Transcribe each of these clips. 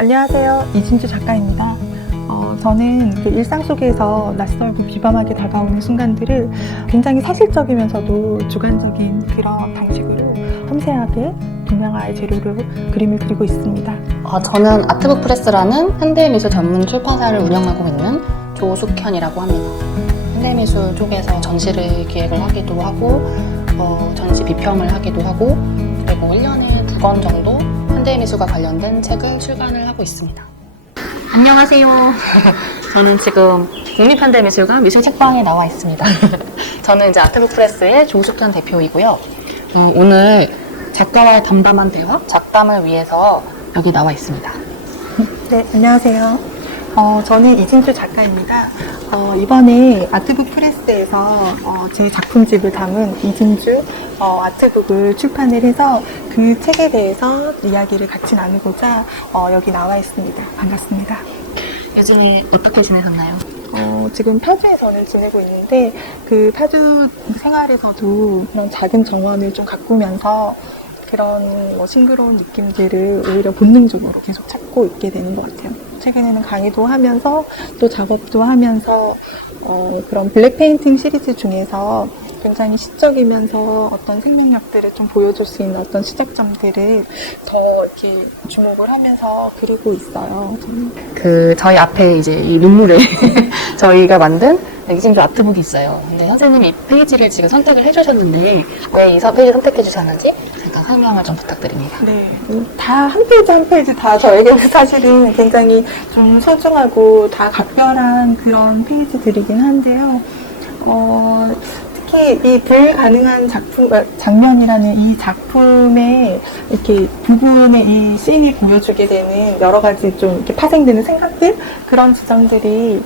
안녕하세요. 이진주 작가입니다. 저는 그 일상 속에서 낯설고 비범하게 다가오는 순간들을 굉장히 사실적이면서도 주관적인 그런 방식으로 섬세하게 분명화의 재료로 그림을 그리고 있습니다. 저는 아트북 프레스라는 현대미술 전문 출판사를 운영하고 있는 조숙현이라고 합니다. 현대미술 쪽에서 전시를 기획을 하기도 하고 전시 비평을 하기도 하고 그리고 1년에 2권 정도 현대미술과 관련된 책을 출간을 하고 있습니다. 안녕하세요. 저는 지금 국립현대미술관 미술책방에 나와 있습니다. 저는 이제 아트북 프레스의 조숙현 대표이고요. 오늘 작가와의 담담한 대화, 작담을 위해서 여기 나와 있습니다. 네, 안녕하세요. 저는 이진주 작가입니다. 이번에 아트북 프레스에서 제 작품집을 담은 이진주 아트북을 출판을 해서 그 책에 대해서 이야기를 같이 나누고자 여기 나와 있습니다. 반갑습니다. 요즘에 어떻게 지내셨나요? 지금 파주에 저는 지내고 있는데 그 파주 생활에서도 그런 작은 정원을 좀 가꾸면서 그런 싱그러운 느낌들을 오히려 본능적으로 계속 찾고 있게 되는 것 같아요. 최근에는 강의도 하면서 또 작업도 하면서 그런 블랙 페인팅 시리즈 중에서 굉장히 시적이면서 어떤 생명력들을 좀 보여줄 수 있는 어떤 시작점들을 더 이렇게 주목을 하면서 그리고 있어요. 저희 앞에 이제 이 눈물을 저희가 만든 이진주 아트북이 있어요. 근데 선생님이 이 페이지를 지금 선택을 해주셨는데 왜 이 페이지 선택해 주셨는지 잠깐 설명을 좀 부탁드립니다. 네, 다 한 페이지 한 페이지 다 저에게 사실은 굉장히 좀 소중하고 다 각별한 그런 페이지들이긴 한데요. 특히 이 불가능한 장면이라는 이 작품의 이렇게 부분의 이 씬이 보여주게 되는 여러 가지 좀 이렇게 파생되는 생각들, 그런 지점들이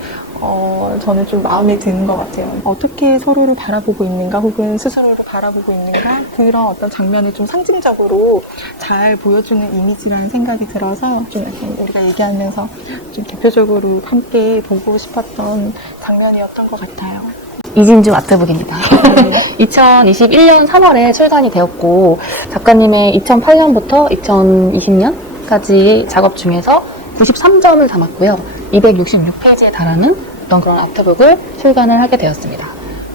저는 좀 마음에 드는 것 같아요. 어떻게 서로를 바라보고 있는가, 혹은 스스로를 바라보고 있는가, 그런 어떤 장면을 좀 상징적으로 잘 보여주는 이미지라는 생각이 들어서 좀 약간 우리가 얘기하면서 좀 대표적으로 함께 보고 싶었던 장면이었던 것 같아요. 이진주 아트북입니다. 2021년 3월에 출간이 되었고 작가님의 2008년부터 2020년까지 작업 중에서 93점을 담았고요. 266페이지에 달하는 어떤 그런 아트북을 출간을 하게 되었습니다.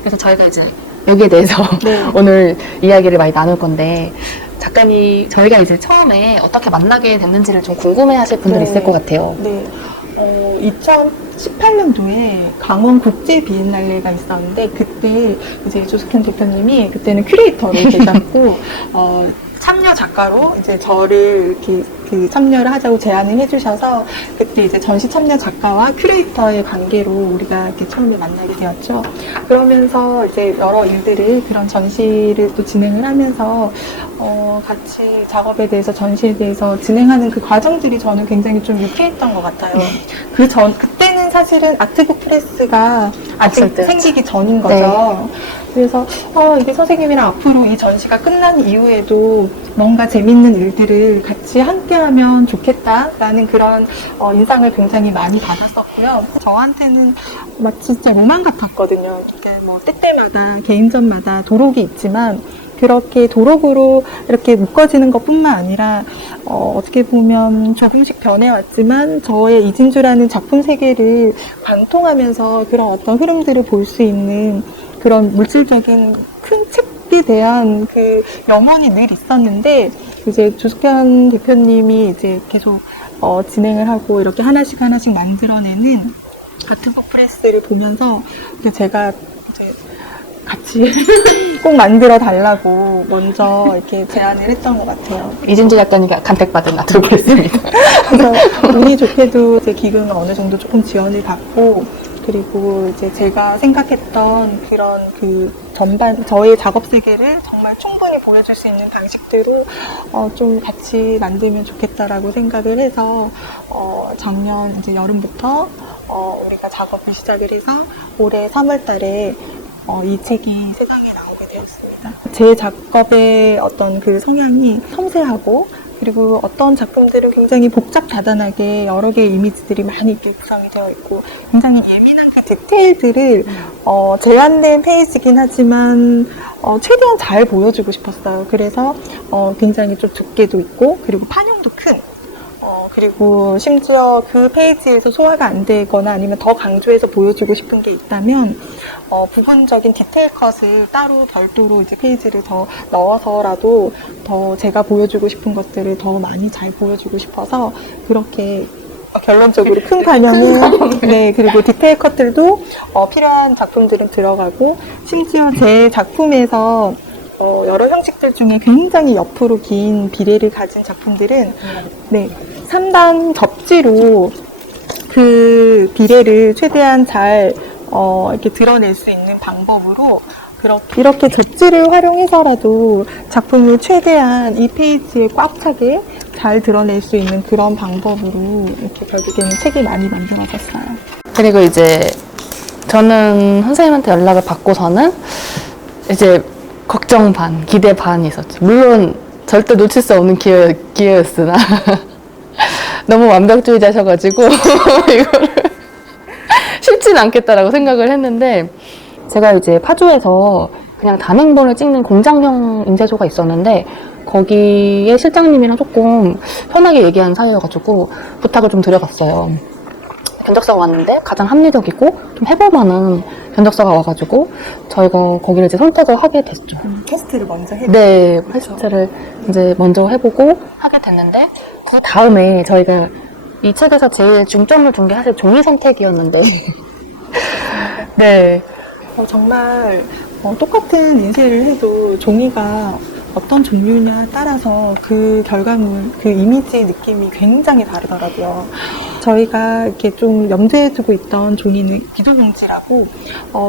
그래서 저희가 이제 여기에 대해서 네. 오늘 이야기를 많이 나눌 건데 작가님, 저희가 이제 처음에 어떻게 만나게 됐는지를 좀 궁금해 하실 분들이 있을 것 같아요. 네. 2018년도에 강원 국제 비엔날레가 있었는데 그때 이제 조숙현 대표님이 그때는 큐레이터로 계셨고 참여 작가로 이제 저를 이렇게 참여를 하자고 제안을 해주셔서 그때 이제 전시 참여 작가와 큐레이터의 관계로 우리가 이렇게 처음에 만나게 되었죠. 그러면서 이제 여러 일들을 그런 전시를 또 진행을 하면서 같이 작업에 대해서 전시에 대해서 진행하는 그 과정들이 저는 굉장히 좀 유쾌했던 것 같아요. 그때는 사실은 아트북 프레스가 아직 생기기 전인 거죠. 네. 그래서 이게 선생님이랑 앞으로 이 전시가 끝난 이후에도 뭔가 재밌는 일들을 같이 함께하면 좋겠다라는 그런 인상을 굉장히 많이 받았었고요. 저한테는 막 진짜 로망 같았거든요. 그러니까 뭐 때때마다 개인전마다 도록이 있지만 그렇게 도록으로 이렇게 묶어지는 것뿐만 아니라 어떻게 보면 조금씩 변해왔지만 저의 이진주라는 작품 세계를 관통하면서 그런 어떤 흐름들을 볼 수 있는 그런 물질적인 큰 책에 대한 그 염원이 늘 있었는데 이제 조숙현 대표님이 이제 계속 진행을 하고 이렇게 하나씩 만들어내는 아트북 프레스를 보면서 제가 이제 같이 꼭 만들어 달라고 먼저 이렇게 제안을 했던 것 같아요. 이진주 작가님이 간택받은 아트북 프레스입니다. 그래서 운이 좋게도 제 기금을 어느 정도 조금 지원을 받고 그리고 이제 제가 생각했던 그런 그 전반 저의 작업 세계를 정말 충분히 보여줄 수 있는 방식대로 좀 같이 만들면 좋겠다라고 생각을 해서 작년 이제 여름부터 우리가 작업을 시작을 해서 올해 3월달에 이 책이 세상에 나오게 되었습니다. 제 작업의 어떤 그 성향이 섬세하고 그리고 어떤 작품들은 굉장히 복잡다단하게 여러 개의 이미지들이 많이 이렇게 구성이 되어 있고 굉장히 예민한 그 디테일들을 제한된 페이지긴 하지만 최대한 잘 보여주고 싶었어요. 그래서 굉장히 좀 두께도 있고 그리고 판형도 큰 그리고 심지어 그 페이지에서 소화가 안 되거나 아니면 더 강조해서 보여주고 싶은 게 있다면 부분적인 디테일 컷을 따로 별도로 이제 페이지를 더 넣어서라도 더 제가 보여주고 싶은 것들을 더 많이 잘 보여주고 싶어서 그렇게 결론적으로 큰 반영은 네, 그리고 디테일 컷들도 필요한 작품들은 들어가고 심지어 제 작품에서 여러 형식들 중에 굉장히 옆으로 긴 비례를 가진 작품들은 네, 3단 접지로 그 비례를 최대한 잘 이렇게 드러낼 수 있는 방법으로 이렇게 접지를 활용해서라도 작품을 최대한 이 페이지에 꽉 차게 잘 드러낼 수 있는 그런 방법으로 이렇게 결국에는 책이 많이 만들어졌어요. 그리고 이제 저는 선생님한테 연락을 받고서는 이제 걱정 반, 기대 반이 있었죠. 물론 절대 놓칠 수 없는 기회였으나 너무 완벽주의자셔가지고 이거를 쉽진 않겠다라고 생각을 했는데 제가 이제 파주에서 그냥 단행본을 찍는 공장형 인쇄소가 있었는데 거기에 실장님이랑 조금 편하게 얘기한 사이여가지고 부탁을 좀 드려봤어요. 견적서가 왔는데 가장 합리적이고 좀 해볼만한 견적서가 와가지고 저희가 거기를 이제 선택을 하게 됐죠. 테스트를 먼저 해보고 네, 테스트를 이제 먼저 해보고 하게 됐는데 그 다음에 저희가 이 책에서 제일 중점을 둔 게 사실 종이 선택이었는데 네. 정말 똑같은 인쇄를 해도 종이가 어떤 종류냐 따라서 그 결과물, 그 이미지의 느낌이 굉장히 다르더라고요. 저희가 이렇게 좀 염두에 두고 있던 종이는 비도봉지라고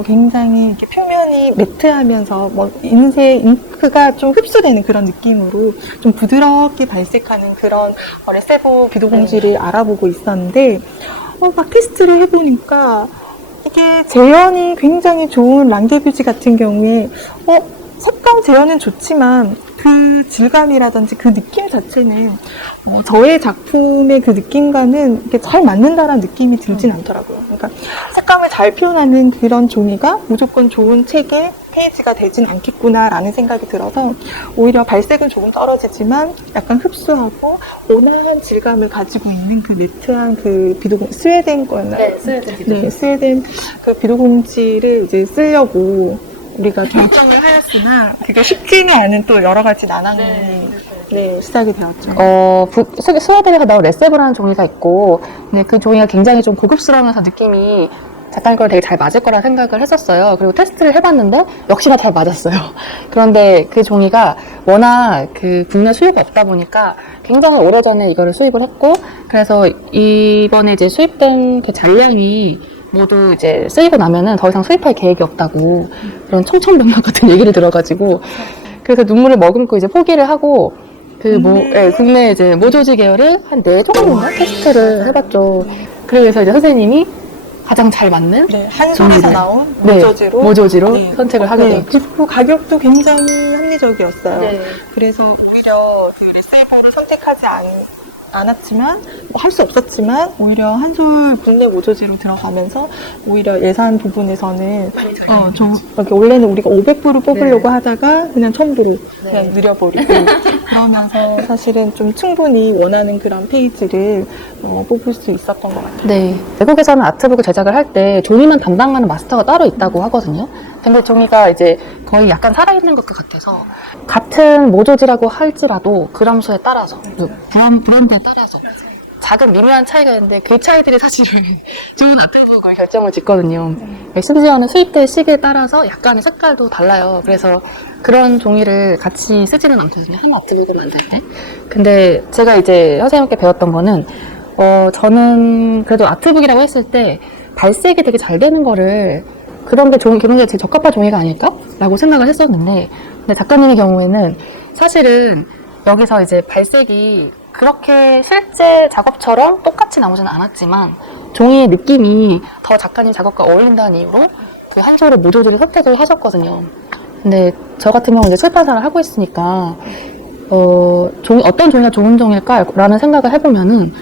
굉장히 이렇게 표면이 매트하면서 인쇄 잉크가 좀 흡수되는 그런 느낌으로 좀 부드럽게 발색하는 그런 레세보 비도봉지를 알아보고 있었는데 막 테스트를 해보니까 이게 재현이 굉장히 좋은 랑게뷰지 같은 경우에 색감 재현은 좋지만 그 질감이라든지 그 느낌 자체는 저의 작품의 그 느낌과는 이렇게 잘 맞는다라는 느낌이 들진 않더라고요. 그러니까 색감을 잘 표현하는 그런 종이가 무조건 좋은 책의 페이지가 되진 않겠구나라는 생각이 들어서 오히려 발색은 조금 떨어지지만 약간 흡수하고 온화한 질감을 가지고 있는 그 매트한 그 비도공 스웨덴 거였나? 네, 스웨덴 비도공지. 네, 스웨덴 그 비도공지를 이제 쓰려고 우리가 결정을 하였으나 그게 쉽지는 않은 또 여러 가지 난항이 네, 시작이 되었죠. 스웨덴에서 나온 레세브라는 종이가 있고 근데 그 종이가 굉장히 좀 고급스러우면서 느낌이 작가님 거랑 되게 잘 맞을 거라 생각을 했었어요. 그리고 테스트를 해봤는데 역시나 잘 맞았어요. 그런데 그 종이가 워낙 그 국내 수요가 없다 보니까 굉장히 오래전에 이거를 수입을 했고 그래서 이번에 이제 수입된 그 잔량이 모두 이제 쓰이고 나면은 더 이상 수입할 계획이 없다고 그런 청천벽력 같은 얘기를 들어가지고 그래서 눈물을 머금고 이제 포기를 하고 국내 이제 모조지 계열을 한 4종인가 테스트를 해봤죠. 그래서 이제 선생님이 가장 잘 맞는 한솔에서 나온 모조지로 네. 선택을 하게 됐죠. 그리고 가격도 굉장히 합리적이었어요. 네. 그래서 오히려 그 레세보를 선택하지 않았지만 할 수 없었지만 오히려 한솔 국내 모조지로 들어가면서 오히려 예산 부분에서는 원래는 우리가 500부를 뽑으려고 하다가 그냥 1000부를 그냥 늘려버리고 그러면서 사실은 좀 충분히 원하는 그런 페이지를 뽑을 수 있었던 것 같아요. 네. 외국에서는 아트북을 제작을 할 때 종이만 담당하는 마스터가 따로 있다고 하거든요. 근데 종이가 이제 거의 약간 살아있는 것 같아서 같은 모조지라고 할지라도 그람수에 따라서 브랜드에 따라서 작은 미묘한 차이가 있는데 그 차이들이 사실은 좋은 아트북을 결정을 짓거든요. 심지어는 수입될 시기에 따라서 약간의 색깔도 달라요. 그래서 그런 종이를 같이 쓰지는 않거든요. 한 아트북을 만들 때. 근데 제가 이제 선생님께 배웠던 거는 저는 그래도 아트북이라고 했을 때 발색이 되게 잘 되는 거를 그런 게 제일 적합한 종이가 아닐까라고 생각을 했었는데 근데 작가님의 경우에는 사실은 여기서 이제 발색이 그렇게 실제 작업처럼 똑같이 나오지는 않았지만 종이의 느낌이 더 작가님 작업과 어울린다는 이유로 그 한솔의 모조지를 선택을 하셨거든요. 근데 저 같은 경우는 이제 출판사를 하고 있으니까 어떤 종이가 좋은 종일까라는 생각을 해보면은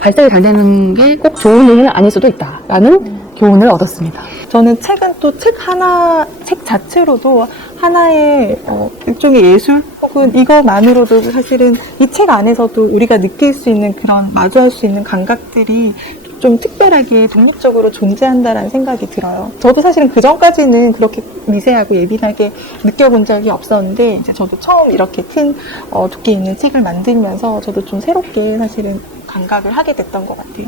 발색이 잘 되는 게 꼭 좋은 의미는 아닐 수도 있다라는 교훈을 얻었습니다. 저는 책은 또 책 자체로도 하나의 일종의 예술 혹은 이것만으로도 사실은 이 책 안에서도 우리가 느낄 수 있는 그런 마주할 수 있는 감각들이 좀 특별하게 독립적으로 존재한다라는 생각이 들어요. 저도 사실은 그 전까지는 그렇게 미세하고 예민하게 느껴본 적이 없었는데 이제 저도 처음 이렇게 큰 두께 있는 책을 만들면서 저도 좀 새롭게 사실은 감각을 하게 됐던 것 같아요.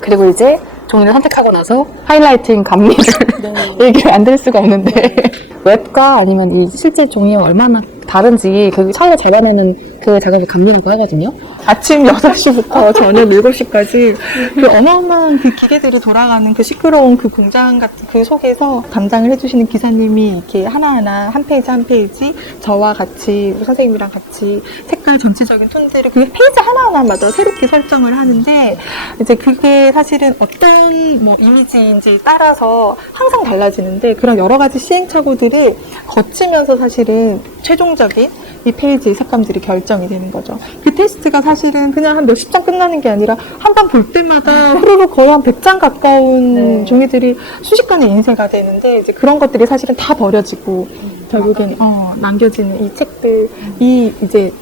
그리고 이제 종이를 선택하고 나서 하이라이팅 감미를 네. 얘기를 안 들 수가 없는데 웹과 아니면 이 실제 종이와 얼마나 다른지 그 차이를 잡아내는 그 작업을 감미라고 하거든요. 아침 6시부터 저녁 7시까지 그 어마어마한 그 기계들이 돌아가는 그 시끄러운 그 공장 같은 그 속에서 담당을 해주시는 기사님이 이렇게 하나하나 한 페이지 한 페이지 저와 같이 우리 선생님이랑 같이 색깔 전체적인 톤들을 그 페이지 하나하나마다 새롭게 설정을 하는데 이제 그게 사실은 어떤 뭐 이미지인지 따라서 항상 달라지는데 그런 여러 가지 시행착오들을 거치면서 사실은 최종적인 이 페이지의 색감들이 결정이 되는 거죠. 그 테스트가 사실은 그냥 한 몇십 장 끝나는 게 아니라 한 번 볼 때마다 후루룩 거의 한 100장 가까운 종이들이 순식간에 인쇄가 되는데 이제 그런 것들이 사실은 다 버려지고 결국엔 남겨지는 이 책들이 이제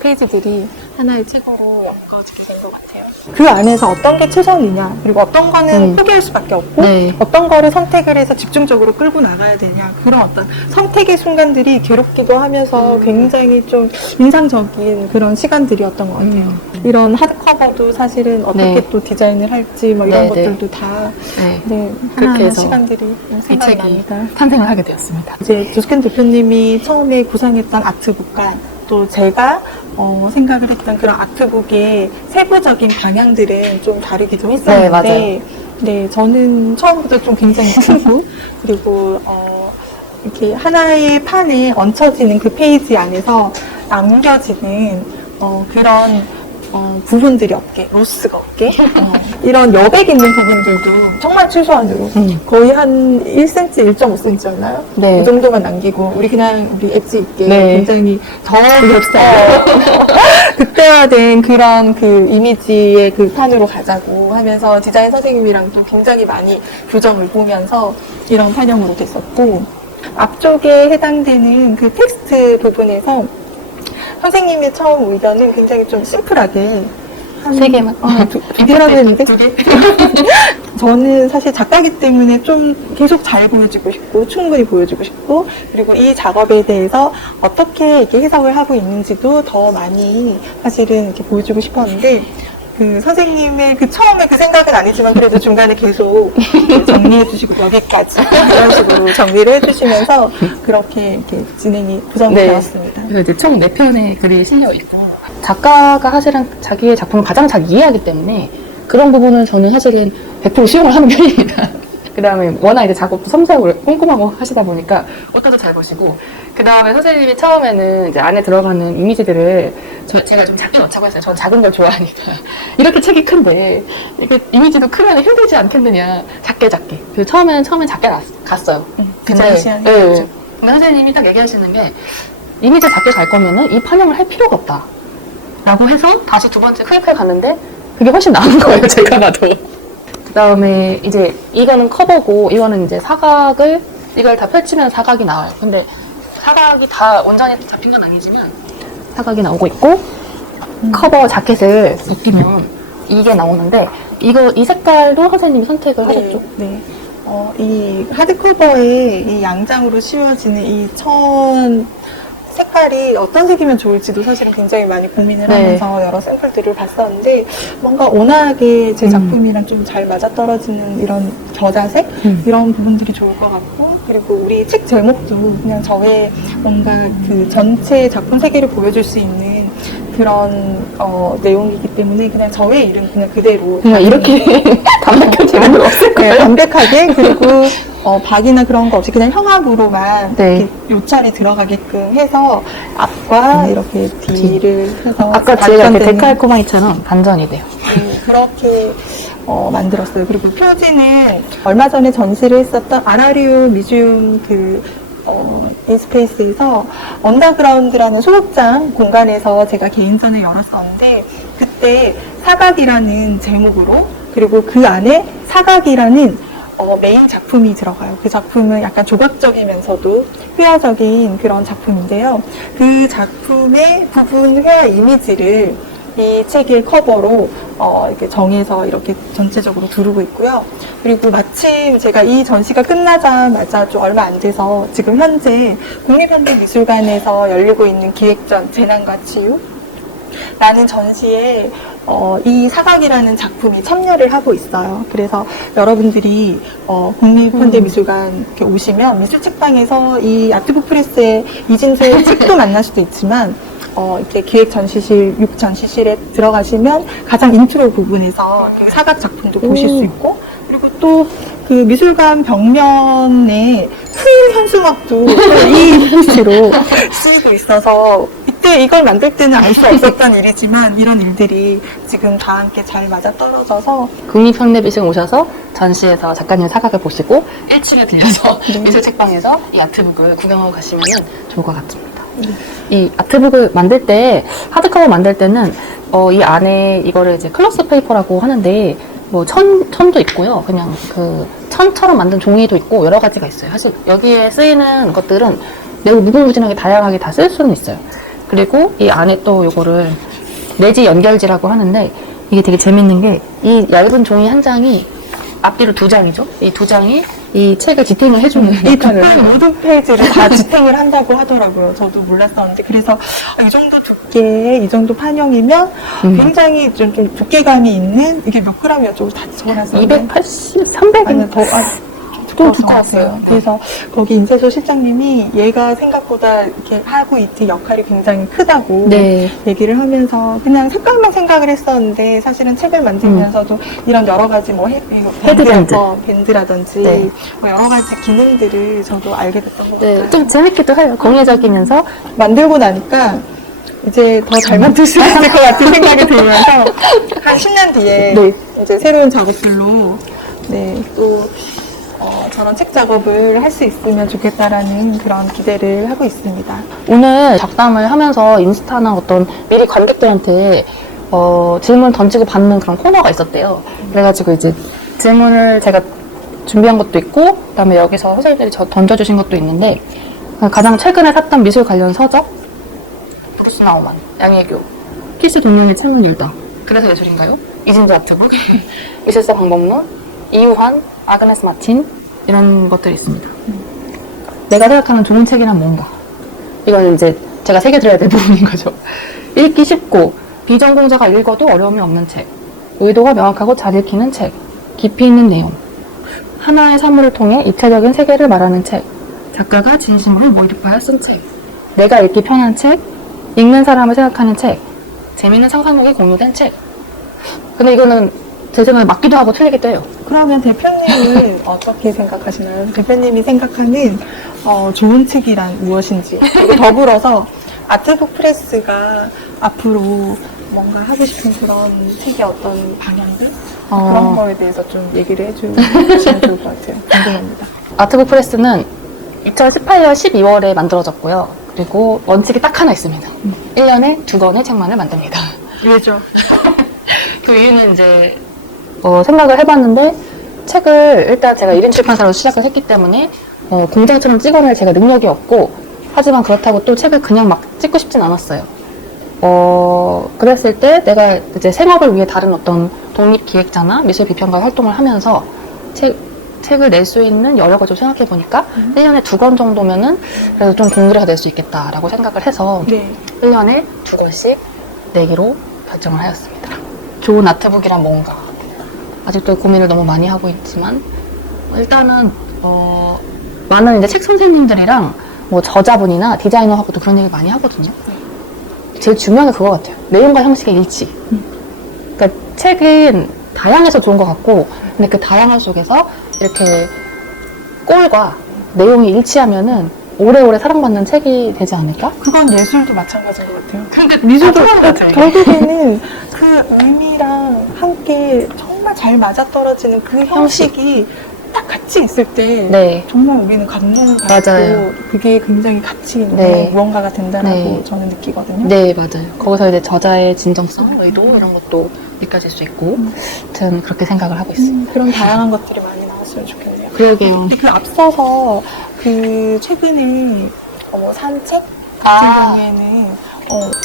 페이지들이 하나의 책으로 엮어지게 된 것 같아요. 그 안에서 어떤 게 최선이냐, 그리고 어떤 거는 포기할 수밖에 없고, 어떤 거를 선택을 해서 집중적으로 끌고 나가야 되냐, 그런 어떤 선택의 순간들이 괴롭기도 하면서 굉장히 좀 인상적인 그런 시간들이었던 것 같아요. 이런 하드커버도 사실은 어떻게 또 디자인을 할지, 뭐 이런 것들도 다, 하나하나 시간들이 생각이 납니다. 탄생을 하게 되었습니다. 이제 조숙현 대표님이 처음에 구상했던 아트북과 또 제가 생각을 했던 그런 아트북의 세부적인 방향들은 좀 다르기도 했었는데 저는 처음부터 좀 굉장히 크고 그리고 이렇게 하나의 판에 얹혀지는 그 페이지 안에서 남겨지는 그런 부분들이 없게, 로스가 없게, 이런 여백 있는 부분들도 정말 최소한으로 거의 한 1cm, 1.5cm였나요? 그 정도만 남기고 우리 엣지 있게 굉장히 더 극대화된 그런 그 이미지의 그 판으로 가자고 하면서 디자인 선생님이랑 좀 굉장히 많이 교정을 보면서 이런 판형으로 됐었고 앞쪽에 해당되는 그 텍스트 부분에서 선생님의 처음 의견은 굉장히 좀 심플하게 세 개만? 두 개라고 했는데 저는 사실 작가이기 때문에 좀 계속 잘 보여주고 싶고 충분히 보여주고 싶고 그리고 이 작업에 대해서 어떻게 이렇게 해석을 하고 있는지도 더 많이 사실은 이렇게 보여주고 싶었는데 그 선생님의 그 처음에 그 생각은 아니지만 그래도 중간에 계속 정리해 주시고 여기까지 이런 식으로 정리를 해주시면서 그렇게 이렇게 진행이 구성이 되었습니다. 그래서 이제 총 4편의 글이 실려 있고 작가가 사실은 자기의 작품을 가장 잘 이해하기 때문에 그런 부분은 저는 사실은 100% 수용을 하는 편입니다. 그 다음에 워낙 이제 작업도 섬세하고 꼼꼼하고 하시다 보니까 옷도 잘 보시고 그 다음에 선생님이 처음에는 이제 안에 들어가는 이미지들을 제가 좀 작게 넣자고 했어요. 전 작은 걸 좋아하니까 이렇게 책이 큰데 이게 이미지도 크면 힘들지 않겠느냐 작게 그래서 처음엔 작게 갔어요. 근데 근데 선생님이 딱 얘기하시는 게 이미지 작게 갈 거면은 이 판형을 할 필요가 없다 라고 해서 다시 두 번째 크게 갔는데 그게 훨씬 나은 거예요. 제가 봐도. 그 다음에 이제 이거는 커버고 이거는 이제 사각을 이걸 다 펼치면 사각이 나와요. 근데 사각이 다 온전히 잡힌 건 아니지만 사각이 나오고 있고 커버 자켓을 벗기면 이게 나오는데 이 색깔도 선생님이 선택을 하셨죠? 네. 이 하드커버에 이 양장으로 씌워지는 이 천 색깔이 어떤 색이면 좋을지도 사실은 굉장히 많이 고민을 하면서 여러 샘플들을 봤었는데 뭔가 온화하게 제 작품이랑 좀 잘 맞아떨어지는 이런 겨자색 이런 부분들이 좋을 것 같고 그리고 우리 책 제목도 그냥 저의 뭔가 그 전체 작품 세계를 보여줄 수 있는 그런 내용이기 때문에 그냥 저의 이름 그냥 그대로 그냥 이렇게 담백한 제목은 없을 거예요. 담백하게 그리고 박이나 그런 거 없이 그냥 형압으로만 이렇게 요철이 들어가게끔 해서 앞과 이렇게 뒤를 해서 아까 제가 이렇게 데칼코마니처럼 반전이 돼요. 그렇게 만들었어요. 그리고 표지는 얼마 전에 전시를 했었던 아나리움 뮤지엄 인스페이스에서 언더그라운드라는 소극장 공간에서 제가 개인전을 열었었는데 그때 그때 사각이라는 제목으로 그리고 그 안에 사각이라는 메인 작품이 들어가요. 그 작품은 약간 조각적이면서도 회화적인 그런 작품인데요. 그 작품의 부분 회화 이미지를 이 책의 커버로 이렇게 정해서 이렇게 전체적으로 두르고 있고요. 그리고 마침 제가 이 전시가 끝나자마자 좀 얼마 안 돼서 지금 현재 국립현대미술관에서 열리고 있는 기획전 재난과 치유 라는 전시에 이 사각이라는 작품이 참여를 하고 있어요. 그래서 여러분들이 국립현대미술관 이렇게 오시면 미술책방에서 이 아트북 프레스의 이진수의 책도 만날 수도 있지만 이렇게 기획 전시실, 6전시실에 들어가시면 가장 인트로 부분에서 그 사각 작품도 보실 수 있고, 그리고 또 그 미술관 벽면에 큰 현수막도 이 글씨로 쓰이고 있어서 이때 이걸 만들 때는 알 수 없었던 일이지만 이런 일들이 지금 다 함께 잘 맞아 떨어져서 국립현대미술 오셔서 전시에서 작가님 사각을 보시고 1층에 들려서 미술책방에서 이 아트북을 구경하고 가시면 좋을 것 같습니다. 이 아트북을 만들 때, 하드커버 만들 때는 이 안에 이거를 이제 클로스 페이퍼라고 하는데 뭐 천도 있고요. 그냥 그 천처럼 만든 종이도 있고 여러 가지가 있어요. 사실 여기에 쓰이는 것들은 매우 무궁무진하게 다양하게 다 쓸 수는 있어요. 그리고 이 안에 또 요거를 내지 연결지라고 하는데 이게 되게 재밌는 게 이 얇은 종이 한 장이 앞뒤로 2장이죠. 이 2장이 이 책을 지탱을 해주는 이 모든 페이지를 다 지탱을 한다고 하더라고요. 저도 몰랐었는데 그래서 이 정도 두께, 이 정도 판형이면 굉장히 좀 두께감이 있는 이게 몇 그램이었죠? 다 적어놨어요. 280, 300은 아니 좀 두꺼웠어요. 그래서 거기 임세조 실장님이 얘가 생각보다 이렇게 하고 있는 역할이 굉장히 크다고 얘기를 하면서 그냥 색깔만 생각을 했었는데 사실은 책을 만들면서도 이런 여러 가지 뭐 헤드밴드, 밴드라든지 뭐 여러 가지 기능들을 저도 알게 됐던 것 같아요. 좀 재밌기도 해요. 공예적이면서 만들고 나니까 이제 더 잘 만들 수 있을 것 같은 생각이 들면서 한 10년 뒤에 이제 새로운 작업들로 또 저런 책 작업을 할 수 있으면 좋겠다라는 그런 기대를 하고 있습니다. 오늘 작담을 하면서 인스타나 어떤 미리 관객들한테 질문 던지고 받는 그런 코너가 있었대요. 그래가지고 이제 질문을 제가 준비한 것도 있고 그다음에 여기서 선생님들이 던져주신 것도 있는데 가장 최근에 샀던 미술 관련 서적 브루스 나우만, 양혜교, 키스 동명의 창문 열다, 그래서 예술인가요? 이진도 아트북, 미술사 방법론, 이유환, 아그네스 마틴 이런 것들이 있습니다. 내가 생각하는 좋은 책이란 뭔가? 이건 이제 제가 새겨드려야 될 부분인 거죠. 읽기 쉽고 비전공자가 읽어도 어려움이 없는 책, 의도가 명확하고 잘 읽히는 책, 깊이 있는 내용, 하나의 사물을 통해 입체적인 세계를 말하는 책, 작가가 진심으로 몰입하여 쓴 책, 내가 읽기 편한 책, 읽는 사람을 생각하는 책, 재미있는 상상력이 공유된 책. 근데 이거는 제 생각에 맞기도 하고 틀리기도 해요. 그러면 대표님은 어떻게 생각하시나요? 대표님이 생각하는 좋은 책이란 무엇인지, 그리고 더불어서 아트북 프레스가 앞으로 뭔가 하고 싶은 그런 책의 어떤 방향들? 그런 거에 대해서 좀 얘기를 해주시면 좋을 것 같아요. 궁금합니다. 아트북 프레스는 2018년 12월에 만들어졌고요. 그리고 원칙이 딱 하나 있습니다. 1년에 2권의 책만을 만듭니다. 왜죠? 그 이유는 이제 생각을 해봤는데 책을 일단 제가 1인 출판사로 시작을 했기 때문에 공장처럼 찍어낼 제가 능력이 없고, 하지만 그렇다고 또 책을 그냥 막 찍고 싶진 않았어요. 그랬을 때 내가 이제 생업을 위해 다른 어떤 독립기획자나 미술비평가 활동을 하면서 책을 낼 수 있는 여력을 좀 생각해 보니까 1년에 2권 정도면은 그래도 좀 공부를 낼 수 있겠다라고 생각을 해서 1년에 2권씩 내기로 결정을 하였습니다. 좋은 아트북이란 뭔가? 아직도 고민을 너무 많이 하고 있지만 일단은 많은 이제 책 선생님들이랑 뭐 저자분이나 디자이너하고도 그런 얘기 많이 하거든요. 제일 중요한 게 그거 같아요. 내용과 형식의 일치. 그러니까 책은 다양해서 좋은 것 같고, 근데 그 다양한 속에서 이렇게 꼴과 내용이 일치하면은 오래오래 사랑받는 책이 되지 않을까? 그건 예술도 마찬가지인 것 같아요. 근데 미술도 결국에는 그 의미랑 함께 정말 잘 맞아떨어지는 그 형식이 딱 같이 있을 때 네. 정말 우리는 감동을 맞아요. 받고 그게 굉장히 가치 있는 네. 무언가가 된다라고 네. 저는 느끼거든요. 네, 맞아요. 거기서 이제 저자의 진정성, 의도 이런 것도 느껴질 수 있고, 저는 그렇게 생각을 하고 있어요. 그런 다양한 것들이 많이 나왔으면 좋겠네요. 그러게요. 근데 그 앞서서 그 최근에 산책 같은 경우에는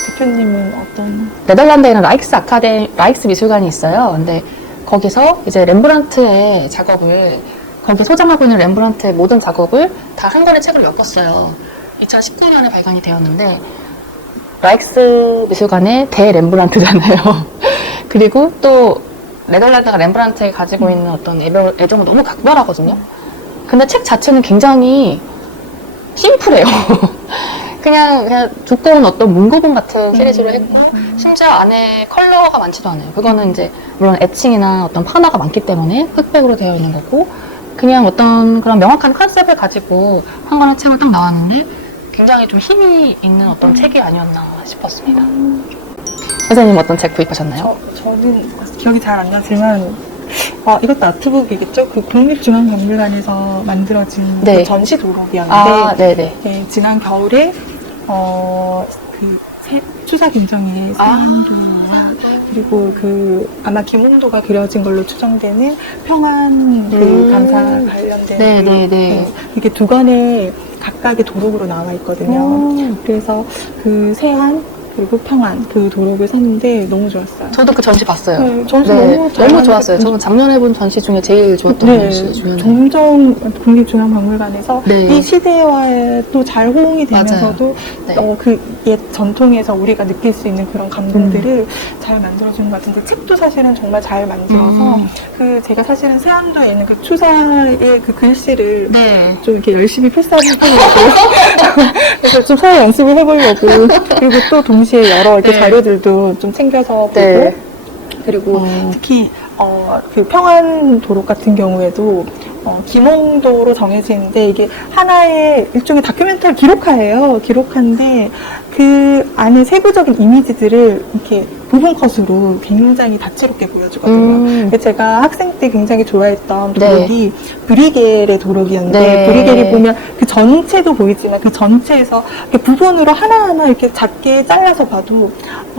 대표님은 어떤 네덜란드에는 라익스 미술관이 있어요. 근데 거기서 이제 렘브란트의 작업을, 거기 소장하고 있는 렘브란트의 모든 작업을 다 한 권의 책으로 엮었어요. 2019년에 발간이 되었는데, 라익스 미술관의 대 렘브란트잖아요. 그리고 또 네덜란드가 렘브란트에 가지고 있는 어떤 애정은 너무 각별하거든요. 근데 책 자체는 굉장히 심플해요. 그냥 두꺼운 어떤 문고본 같은 시리즈로 했고, 심지어 안에 컬러가 많지도 않아요. 그거는 이제 물론 애칭이나 어떤 파나가 많기 때문에 흑백으로 되어 있는 거고, 그냥 어떤 그런 명확한 컨셉을 가지고 한 권의 책을 딱 나왔는데 굉장히 좀 힘이 있는 어떤 책이 아니었나 싶었습니다. 선생님 어떤 책 구입하셨나요? 저는 기억이 잘 안 나지만 이것도 아트북이겠죠? 그 국립중앙박물관에서 만들어진 네. 그 전시 도록이었는데 아, 네네. 네, 지난 겨울에 추사 김정희의 세안도와 그리고 아마 김홍도가 그려진 걸로 추정되는 평안 감사 관련된 네네네. 이게 두 권의 각각의 도록으로 나와 있거든요. 그래서 그 세안 그리고 평안 그 도록을 샀는데 너무 좋았어요. 저도 그 전시 봤어요. 네, 전시 네, 너무 잘 너무 좋았어요. 만들었- 저는 작년에 본 전시 중에 제일 좋았던 네, 전시 중에 점점 국립중앙박물관에서 네. 이 시대와의 또 잘 호응이 되면서도 네. 그 옛 전통에서 우리가 느낄 수 있는 그런 감동들을 잘 만들어주는 것 같은데 책도 사실은 정말 잘 만들어서 제가 사실은 세안도에 있는 그 추사의 그 글씨를 네. 좀 이렇게 열심히 필사를 해보려고 그래서 좀 서로 연습을 해보려고 그리고 또 동시에 여러 이렇게 네. 자료들도 좀 챙겨서 보고 네. 그리고 특히 그 평안 도록 같은 경우에도 김홍도로 정해져 있는데 이게 하나의 일종의 다큐멘터리 기록화인데 그 안에 세부적인 이미지들을 이렇게 부분 컷으로 굉장히 다채롭게 보여주거든요. 그래서 제가 학생 때 굉장히 좋아했던 도록이 브리겔의 도록이었는데 네. 브리겔이 보면 그 전체도 보이지만 그 전체에서 이렇게 부분으로 하나하나 이렇게 작게 잘라서 봐도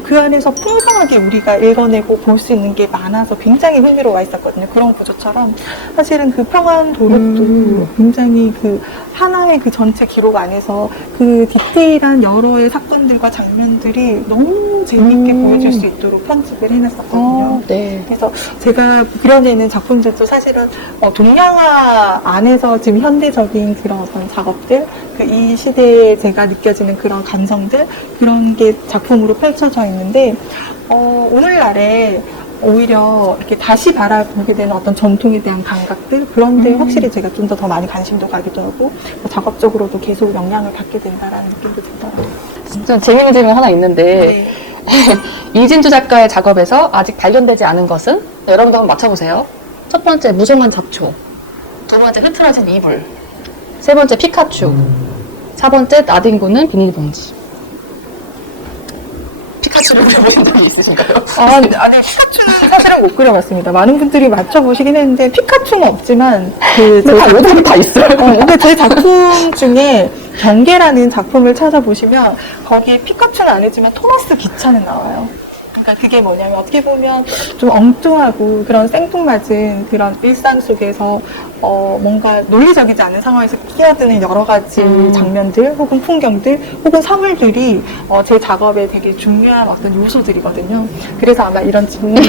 그 안에서 풍성하게 우리가 읽어내고 볼 수 있는 게 많아서 굉장히 흥미로워 있었거든요. 그런 구조처럼 사실은 그 평안 도록도 굉장히 그 하나의 그 전체 기록 안에서 그 디테일한 여러의 사건들과 장면들이 너무 재미있게 보여줄 수 있도록 편집을 해놨었거든요. 네. 그래서 제가 그려내는 작품들도 사실은 동양화 안에서 지금 현대적인 그런 어떤 작업들, 이 시대에 제가 느껴지는 그런 감성들, 그런 게 작품으로 펼쳐져 있는데, 오늘날에 오히려 이렇게 다시 바라보게 되는 어떤 전통에 대한 감각들, 그런데 확실히 제가 좀 더 많이 관심도 가기도 하고, 작업적으로도 계속 영향을 받게 된다라는 느낌도 들더라고요. 진짜 재밌는 질문 하나 있는데, 이진주 작가의 작업에서 아직 발견되지 않은 것은? 여러분도 한번 맞춰보세요. 첫 번째, 무성한 잡초. 두 번째, 흐트러진 이불. 세 번째, 피카츄. 4번째, 나뒹구는 비닐봉지. 피카츄를 그려보신 적이 있으신가요? 아니, 피카츄는 사실은 못 그려봤습니다. 많은 분들이 맞춰보시긴 했는데, 피카츄는 없지만, 요즘 다 있어요. 근데 제 작품 중에, 경계라는 작품을 찾아보시면, 거기에 피카츄는 아니지만, 토마스 기차는 나와요. 그러니까 그게 뭐냐면, 어떻게 보면 좀 엉뚱하고, 그런 생뚱맞은 그런 일상 속에서, 뭔가 논리적이지 않은 상황에서 끼어드는 여러 가지 장면들, 혹은 풍경들, 혹은 사물들이 제 작업에 되게 중요한 어떤 요소들이거든요. 그래서 아마 이런 질문이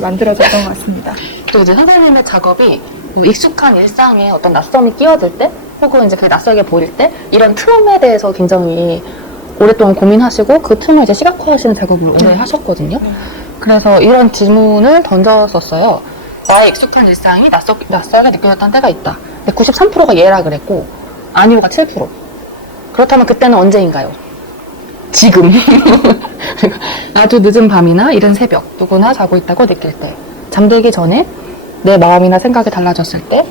만들어졌던 것 같습니다. 그리고 이제 선생님의 작업이 뭐 익숙한 일상에 어떤 낯섦이 끼어들 때, 혹은 이제 그게 낯설게 보일 때, 이런 틈에 대해서 굉장히 오랫동안 고민하시고 그 틈을 이제 시각화하시는 작업을 오래 하셨거든요. 그래서 이런 질문을 던졌었어요. 나의 익숙한 일상이 낯설게 느껴졌던 때가 있다. 93%가 예라 그랬고, 아니오가 7%. 그렇다면 그때는 언제인가요? 지금. 아주 늦은 밤이나 이른 새벽, 누구나 자고 있다고 느낄 때. 잠들기 전에 내 마음이나 생각이 달라졌을 때,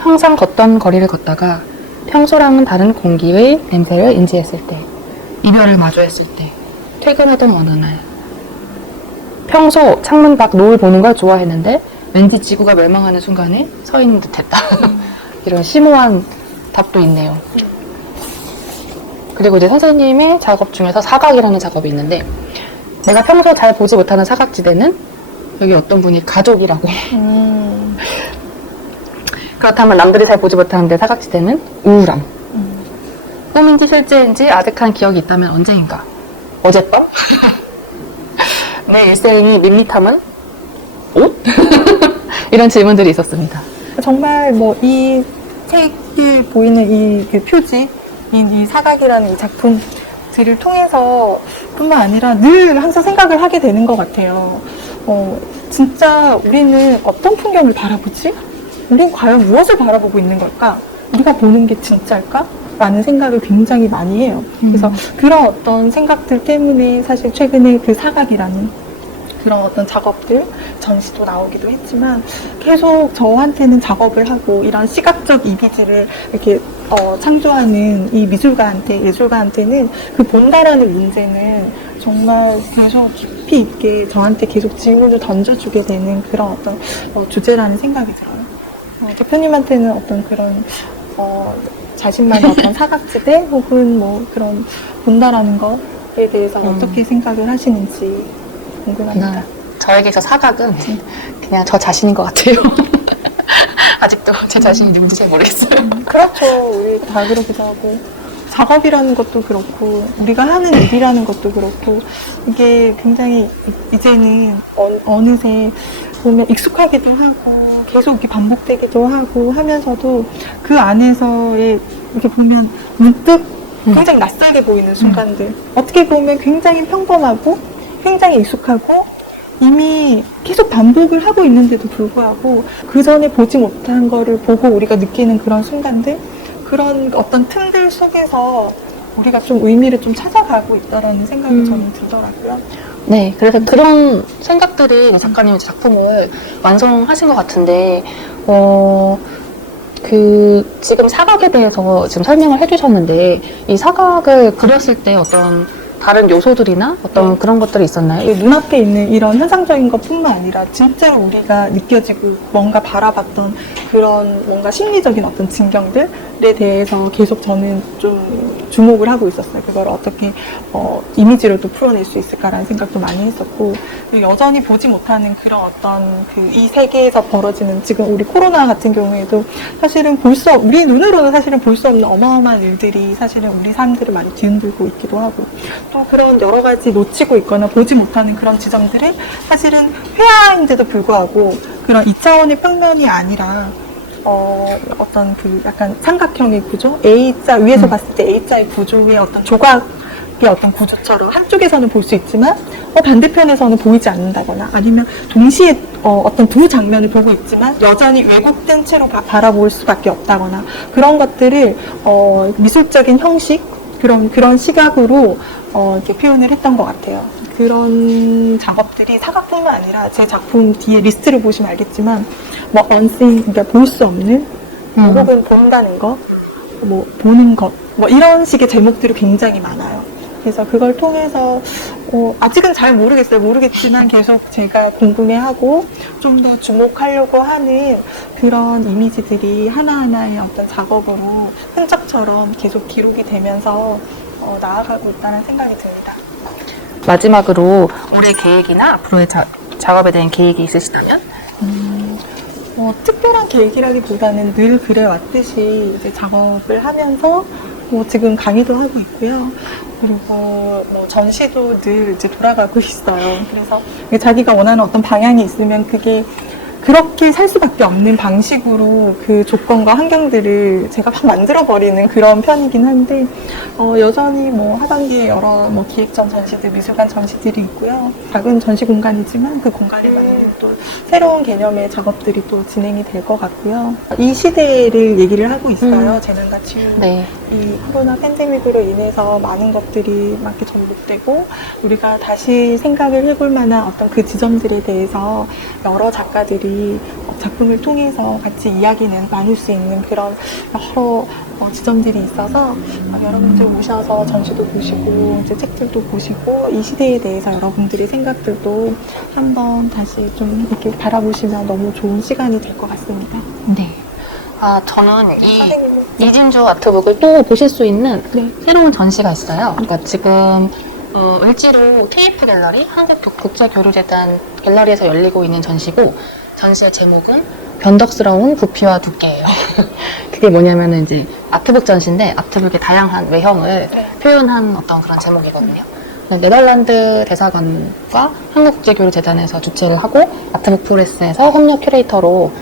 항상 걷던 거리를 걷다가 평소랑은 다른 공기의 냄새를 인지했을 때, 이별을 마주했을 때, 퇴근하던 어느 날. 평소 창문 밖 노을 보는 걸 좋아했는데 왠지 지구가 멸망하는 순간에 서 있는 듯했다. 이런 심오한 답도 있네요. 그리고 이제 선생님의 작업 중에서 사각이라는 작업이 있는데, 내가 평소 잘 보지 못하는 사각지대는 여기 어떤 분이 가족이라고. 그렇다면 남들이 잘 보지 못하는데 사각지대는 우울함. 꿈인지 실제인지 아득한 기억이 있다면 언제인가? 어젯밤? 내 일생이 밋밋함은? 옷? 이런 질문들이 있었습니다. 정말 뭐 이 책에 보이는 이 그 표지, 이 사각이라는 이 작품들을 통해서 뿐만 아니라 늘 항상 생각을 하게 되는 것 같아요. 진짜 우리는 어떤 풍경을 바라보지? 우린 과연 무엇을 바라보고 있는 걸까? 우리가 보는 게 진짜일까? 라는 생각을 굉장히 많이 해요. 그래서 그런 어떤 생각들 때문에 사실 최근에 그 사각이라는 그런 어떤 작업들, 전시도 나오기도 했지만 계속 저한테는 작업을 하고 이런 시각적 이미지를 이렇게 창조하는 이 예술가한테는 그 본다라는 문제는 정말 계속 깊이 있게 저한테 계속 질문을 던져주게 되는 그런 어떤 주제라는 생각이 들어요. 대표님한테는 어떤 그런 자신만의 어떤 사각지대 혹은 뭐 그런 본다라는 것에 대해서 어떻게 생각을 하시는지 궁금합니다. 저에게서 사각은 그냥 저 자신인 것 같아요. 아직도 제 자신이 누군지 잘 모르겠어요. 그렇죠. 우리 다 그러기도 하고 작업이라는 것도 그렇고 우리가 하는 일이라는 것도 그렇고 이게 굉장히 이제는 어느새 보면 익숙하기도 하고 계속 이렇게 반복되기도 하고 하면서도 그 안에서의 이렇게 보면 문득 굉장히 낯설게 보이는 순간들 어떻게 보면 굉장히 평범하고 굉장히 익숙하고 이미 계속 반복을 하고 있는데도 불구하고 그 전에 보지 못한 거를 보고 우리가 느끼는 그런 순간들 그런 어떤 틈들 속에서 우리가 좀 의미를 좀 찾아가고 있다라는 생각이 저는 들더라고요. 네, 그래서 그런 생각들이 작가님의 작품을 완성하신 것 같은데, 지금 사각에 대해서 지금 설명을 해주셨는데, 이 사각을 그렸을 때 어떤 다른 요소들이나 어떤 그런 것들이 있었나요? 눈앞에 있는 이런 현상적인 것뿐만 아니라 진짜로 우리가 느껴지고 뭔가 바라봤던 그런 뭔가 심리적인 어떤 진경들에 대해서 계속 저는 좀 주목을 하고 있었어요. 그걸 어떻게 이미지로도 풀어낼 수 있을까라는 생각도 많이 했었고 여전히 보지 못하는 그런 어떤 이 세계에서 벌어지는 지금 우리 코로나 같은 경우에도 사실은 우리 눈으로는 사실은 볼 수 없는 어마어마한 일들이 사실은 우리 삶들을 많이 뒤흔들고 있기도 하고 또 그런 여러 가지 놓치고 있거나 보지 못하는 그런 지점들을 사실은 회화인데도 불구하고 그런 2차원의 평면이 아니라 어떤 약간 삼각형의 구조, A자, 위에서 봤을 때 A자의 구조의 어떤 조각의 어떤 구조처럼 한쪽에서는 볼 수 있지만, 반대편에서는 보이지 않는다거나, 아니면 동시에 어떤 두 장면을 보고 있지만, 여전히 왜곡된 채로 바라볼 수밖에 없다거나, 그런 것들을, 미술적인 형식, 그런 시각으로, 이렇게 표현을 했던 것 같아요. 그런 작업들이 사각뿐만 아니라 제 작품 뒤에 리스트를 보시면 알겠지만 뭐 unseen, 그러니까 볼 수 없는 혹은 본다는 것, 뭐 보는 것, 뭐 이런 식의 제목들이 굉장히 많아요. 그래서 그걸 통해서 아직은 잘 모르겠지만 계속 제가 궁금해하고 좀 더 주목하려고 하는 그런 이미지들이 하나하나의 어떤 작업으로 흔적처럼 계속 기록이 되면서 나아가고 있다는 생각이 듭니다. 마지막으로 올해 계획이나 앞으로의 작업에 대한 계획이 있으시다면? 특별한 계획이라기보다는 늘 그래왔듯이 이제 작업을 하면서 지금 강의도 하고 있고요. 그리고 전시도 늘 이제 돌아가고 있어요. 그래서 자기가 원하는 어떤 방향이 있으면 그게 그렇게 살 수밖에 없는 방식으로 그 조건과 환경들을 제가 막 만들어버리는 그런 편이긴 한데, 여전히 하반기에 여러 기획전 전시들, 미술관 전시들이 있고요. 작은 전시 공간이지만 그 공간에 맞는 또 새로운 개념의 작업들이 또 진행이 될 것 같고요. 이 시대를 얘기를 하고 있어요. 재난과 치유. 네. 이 코로나 팬데믹으로 인해서 많은 것들이 막 이렇게 전복되고 우리가 다시 생각을 해볼 만한 어떤 그 지점들에 대해서 여러 작가들이 작품을 통해서 같이 이야기는 나눌 수 있는 그런 여러 지점들이 있어서 여러분들 오셔서 전시도 보시고 이제 책들도 보시고 이 시대에 대해서 여러분들의 생각들도 한번 다시 좀 이렇게 바라보시면 너무 좋은 시간이 될 것 같습니다. 네. 저는 선생님은 이진주 아트북을 또 보실 수 있는 네. 새로운 전시가 있어요. 그러니까 지금 을지로 TF 갤러리, 한국국제교류재단 갤러리에서 열리고 있는 전시고, 전시의 제목은 변덕스러운 부피와 두께예요. 그게 뭐냐면은 이제 아트북 전시인데 아트북의 다양한 외형을 네. 표현한 어떤 그런 제목이거든요. 네덜란드 대사관과 한국국제교류재단에서 주최를 하고 아트북 프레스에서 협력 큐레이터로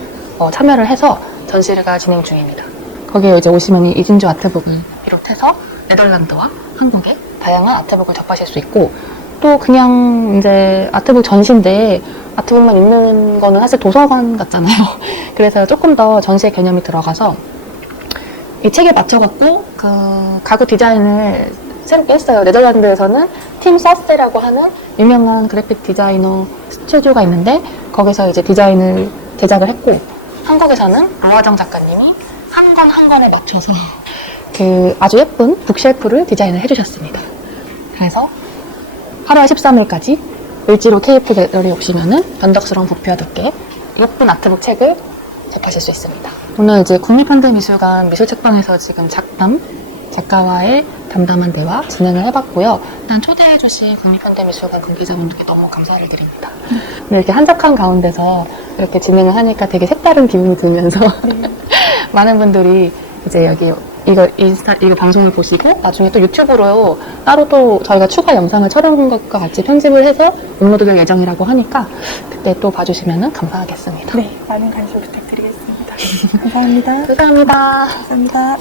참여를 해서 전시가 진행 중입니다. 거기에 이제 오시면 이진주 아트북을 비롯해서 네덜란드와 한국의 다양한 아트북을 접하실 수 있고, 또 그냥 이제 아트북 전시인데 아트북만 있는 거는 사실 도서관 같잖아요. 그래서 조금 더 전시의 개념이 들어가서 이 책에 맞춰갖고 그 가구 디자인을 새롭게 했어요. 네덜란드에서는 팀 사스라고 하는 유명한 그래픽 디자이너 스튜디오가 있는데 거기서 이제 디자인을 제작을 했고, 한국에서는 로아정 작가님이 한 권 한 권에 맞춰서 그 아주 예쁜 북쉘프를 디자인을 해주셨습니다. 그래서 8월 13일까지 을지로 TF 갤러리 오시면은 변덕스러운 부피와 두께 예쁜 아트북 책을 접하실 수 있습니다. 오늘 이제 국립현대미술관 미술책방에서 지금 작가와의 담담한 대화 진행을 해봤고요. 일단 초대해주신 국립현대미술관 관계자분들께 너무 감사를 드립니다. 이렇게 한적한 가운데서 이렇게 진행을 하니까 되게 색다른 기분이 들면서 많은 분들이 이제 여기 이거 방송을 보시고 나중에 또 유튜브로 따로 또 저희가 추가 영상을 촬영한 것과 같이 편집을 해서 업로드될 예정이라고 하니까 그때 또 봐주시면 감사하겠습니다. 네, 많은 관심 부탁드리겠습니다. 감사합니다. 감사합니다. 감사합니다.